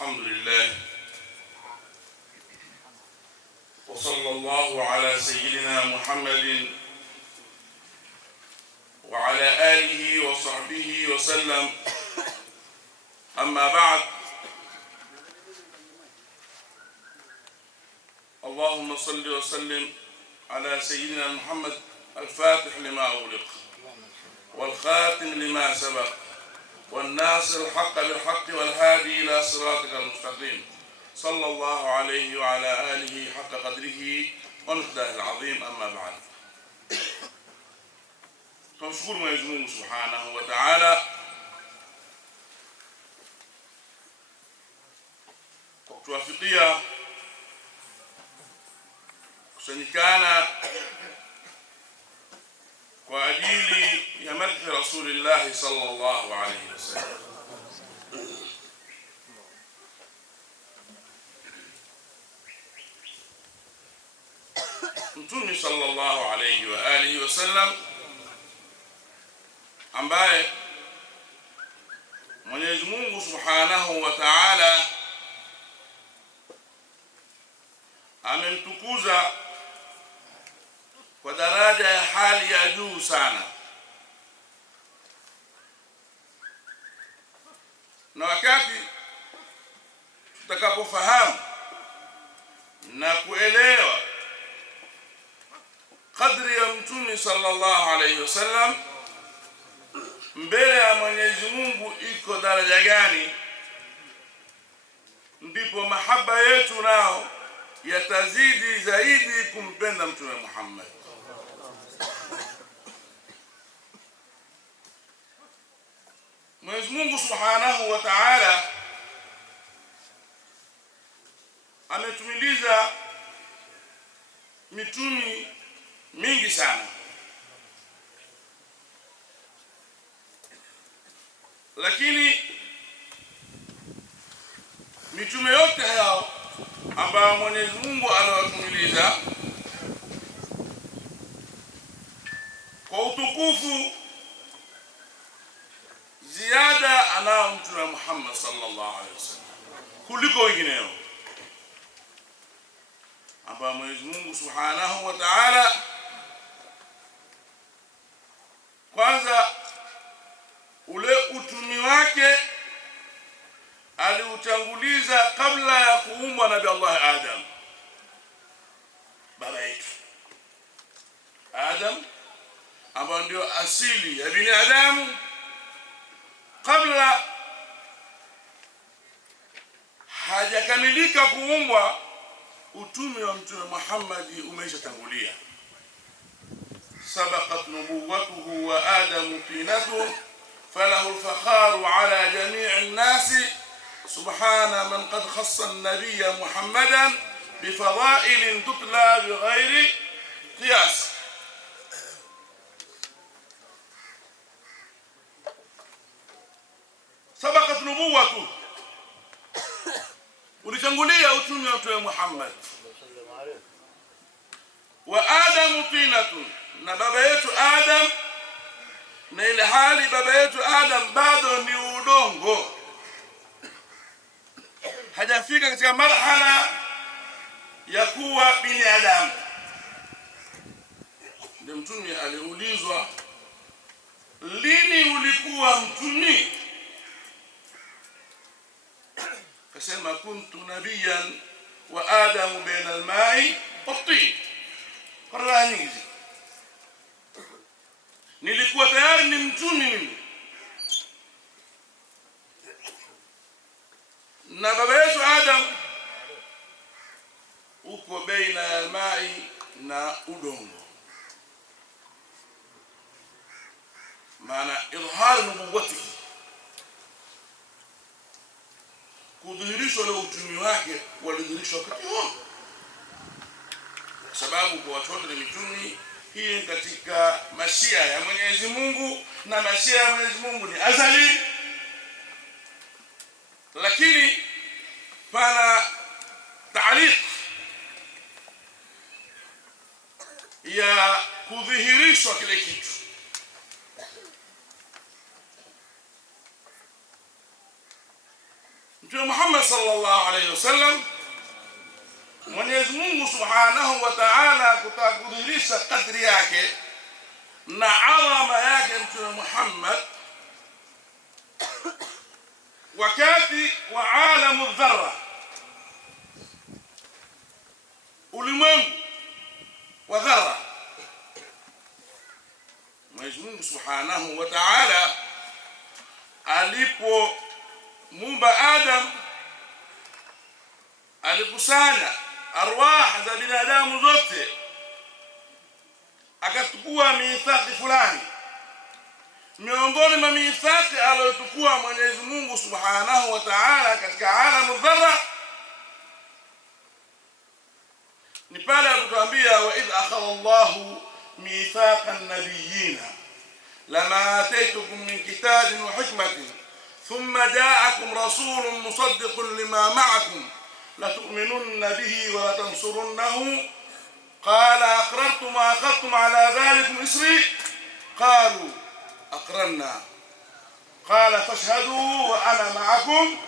الحمد لله وصلى الله على سيدنا محمد وعلى آله وصحبه وسلم. أما بعد، اللهم صل وسلم على سيدنا محمد الفاتح لما أغلق والخاتم لما سبق والناصر الحق بالحق والهادي إلى صراطك المستقيم، صلى الله عليه وعلى آله حق قدره ومقداره العظيم. أما بعد، tunamshukuru Mwenyezi Mungu Subhanahu wa Ta'ala kwa kutuwafikia kusanyikana kwa ajili ya madhi Rasulillah sallallahu alayhi wasallam. Mtume sallallahu alayhi wa alihi wasallam ambaye Mwenyezi Mungu Subhanahu wa Ta'ala amemtukuza kwa daraja ya hali ya juu sana, na wakati tutakapofahamu na kuelewa kadri ya Mtume sallallahu alayhi wasallam mbele ya Mwenyezi Mungu iko daraja gani, ndipo mahaba yetu nao yatazidi zaidi kumpenda Mtume Muhammad. Mwenyezi Mungu Subhanahu wa Ta'ala ametumiliza mitumi mingi sana, lakini mitume yote hao ambao Mwenyezi Mungu anawatumiliza kwa utukufu ziada anao Mtume Muhammad sallallahu alaihi wasallam kuliko wengineo, ambao Mwenyezi Mungu Subhanahu wa Ta'ala kwanza ule utumi wake aliutanguliza kabla ya kuumbwa Nabii Allah Adam, baba yetu Adam ambaye ndio asili ya binadamu. Kabla hajakamilika kuumbwa, utume wa Mtume Muhammad umeshatangulia. Sabaqat nubuwwatuhu wa Adamu tinatu falahu al-fakharu ala jami'i an-nas subhana man qad khassa an-nabiyya Muhammadan bifadaa'il tutla bighayri qiyas. Sabaqat nubuwwatuhu, ulitangulia utume wa Mtume Muhammad. Wa Adamu tinatun, na baba yetu Adam, na ile hali baba yetu Adam bado ni udongo, hajafika katika marhala ya kuwa binadamu. Ndio mtume aliulizwa, lini ulikuwa mtume? Kasema kuntu nabiyan wa Adamu baina al-ma'i wat-tin. Kwa nyingi nilikuwa tayari ni mtume mimi, na baba yetu Adam uko baina ya mai na udongo. Maana idhhar nubuwati, kudhihirishwa na utume wake walidhihirishwa wakati huo, sababu kwa watu wote ni mitume. Hii ni katika mashia ya Mwenyezi Mungu, na mashia ya Mwenyezi Mungu ni azali, lakini pana taaliq ya kudhihirishwa kile kitu. Mtume Muhammad sallallahu alayhi wasallam, Mwenyezi Mungu Subhanahu wa Ta'ala kutakudhirisha kadri yake na adhama yake Mtume Muhammad wakati wa alamu dharra, ulimwengu wa dharra. Mwenyezi Mungu Subhanahu wa Ta'ala alipomuumba Adam alikusanya arwah za binadamu zote, akatukua mithaqi fulani. Miongoni mwa mithaqi aliyotukua Mwenyezi Mungu Subhanahu wa Ta'ala katika alamu dharra ni pale alipotuambia, wa idh akhadha Allahu mithaqa an-nabiyina lama ataytukum min kitabin wa hikmatin thumma ja'akum rasulun musaddiqun lima ma'akum لتؤمنن به ولتنصرنه قال أقررتم وأخذتم على ذلكم إصري قالوا أقررنا قال فاشهدوا وأنا معكم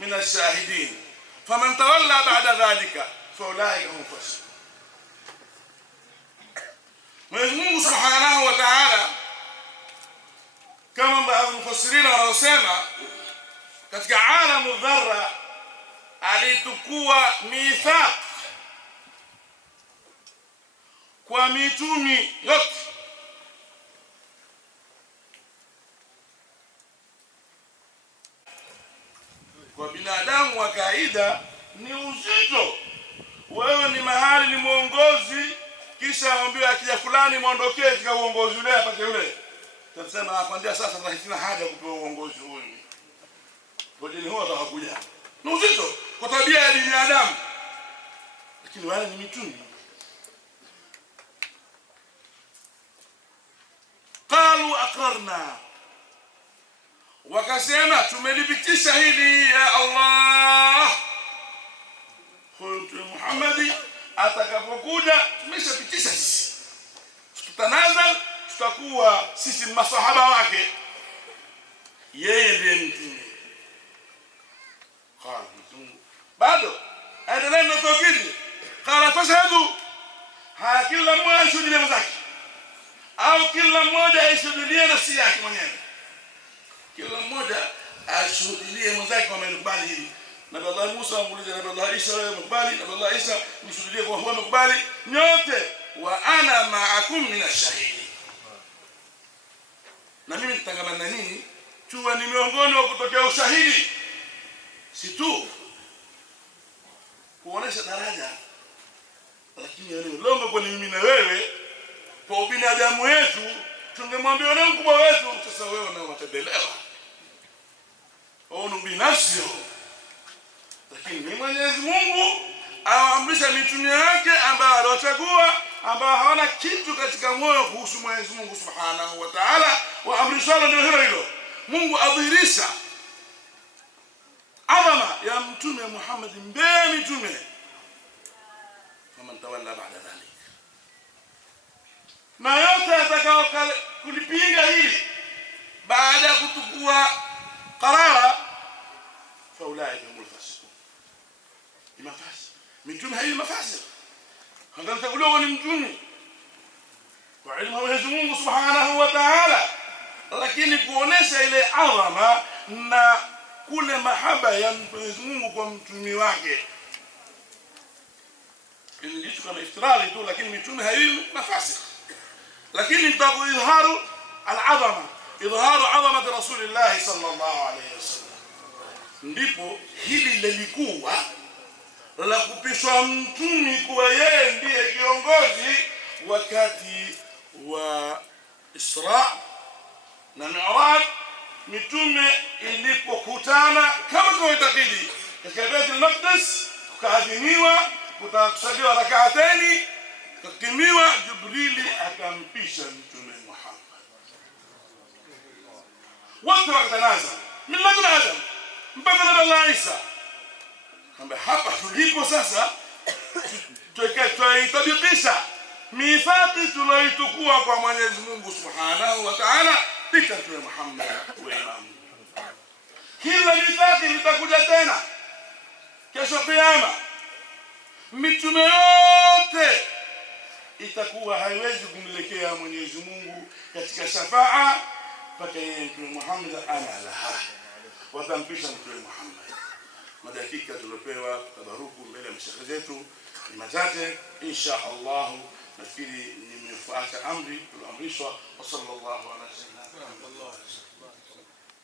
من الشاهدين فمن تولى بعد ذلك فأولئك هم الفاسقون. Mwenyezi Mungu Subhanahu wa Ta'ala, kama baadhi ya mufassirina wanasema, katika alamu dharra alitukua mithaq kwa mitumi yote. Kwa binadamu wa kawaida ni uzito. Wewe ni mahali ni mwongozi, kisha aambiwe akija fulani muondokee katika uongozi ule apate yule. Tunasema kwanza sasa sina haja kupewa uongozi huo. Bodi huo atakuja. Ni uzito kwa tabia ya binadamu, lakini wale ni mitume. Qalu aqrarna, wakasema tumelipitisha hili ya Allah. Huyu Muhammad atakapokuja tumeshapitisha sisi, tutanazal, tutakuwa sisi masahaba wake, yeye ndiye mtume. قال bado endelea na tokidi. Qala fashhadu, kila mmoja ashuhudie mwenzake, au kila mmoja ashuhudie nafsi yake mwenyewe. Kila mmoja ashuhudie mwenzake kwa mkubali hili. Nabii Allah Musa amuuliza Nabii Allah Isa, wewe mkubali? Nabii Allah Isa mshuhudie kwa huwa mkubali nyote, wa ana ma'akum min ash-shahidin, na mimi nitangamana na nyinyi tuwe ni miongoni wa kutokea ushahidi. Si tu kuonesha daraja, lakini yale longo kwa mimi na wewe, kwa binadamu wetu tungemwambia wewe mkubwa wetu, sasa wewe na unatembelewa au ni binafsi. Lakini Mwenyezi Mungu awaamrisha mitume yake ambao aliwachagua, ambao hawana kitu katika moyo kuhusu Mwenyezi Mungu Subhanahu wa Ta'ala, waamrishwa ndio hilo. Mungu adhihirisha adhama ya mtume Muhammad mbele mitume. Faman tawalla ba'da dhalik, na yote atakao kulipinga hili baada ya kutukua qarara, faulaika humul fasiqun. Ni mafasi mitume, hayo mafasi. Hangalia ni mtume kwa ilmu ya Mwenyezi Mungu Subhanahu wa Ta'ala, lakini kuonesha ile adhama na kule mahaba ya Mwenyezi Mungu kwa mtume wake. Ili hicho kama iftirari tu, lakini mitume hayo mafasi. Lakini nitaku idharu al-azama, idharu azamati Rasulillah sallallahu alayhi wasallam, ndipo hili lilikuwa la kupishwa mtume kuwa yeye ndiye kiongozi wakati wa Isra na Mi'raj. Mitume ilipokutana kama tunaitakidi katika Baitul Maqdis, kuadhiniwa, kutakusaliwa rak'ataini, kukimiwa, Jibrili akampisha mtume Muhammad. Wote wakatanaza min ladun Adam mpaka Nabii Allah Isa, kwamba hapa tulipo sasa tutaitabikisha mithaqi tuloitukua kwa Mwenyezi Mungu Subhanahu wa Ta'ala pita Mtume Muhammad wa imam. Kila mithaqi haki litakuja tena kesho kiyama. Mitume yote itakuwa haiwezi kumlekea Mwenyezi Mungu katika shafaa mpaka yeye Mtume Muhammad ana laha, watampisha Mtume Muhammad. Madakika tulopewa tabaruku mbele ya mashekhe zetu ni machache, insha Allah. Nafikiri nimefuata amri tuloamrishwa. Wa sallallahu ala sayyidina Muhammad.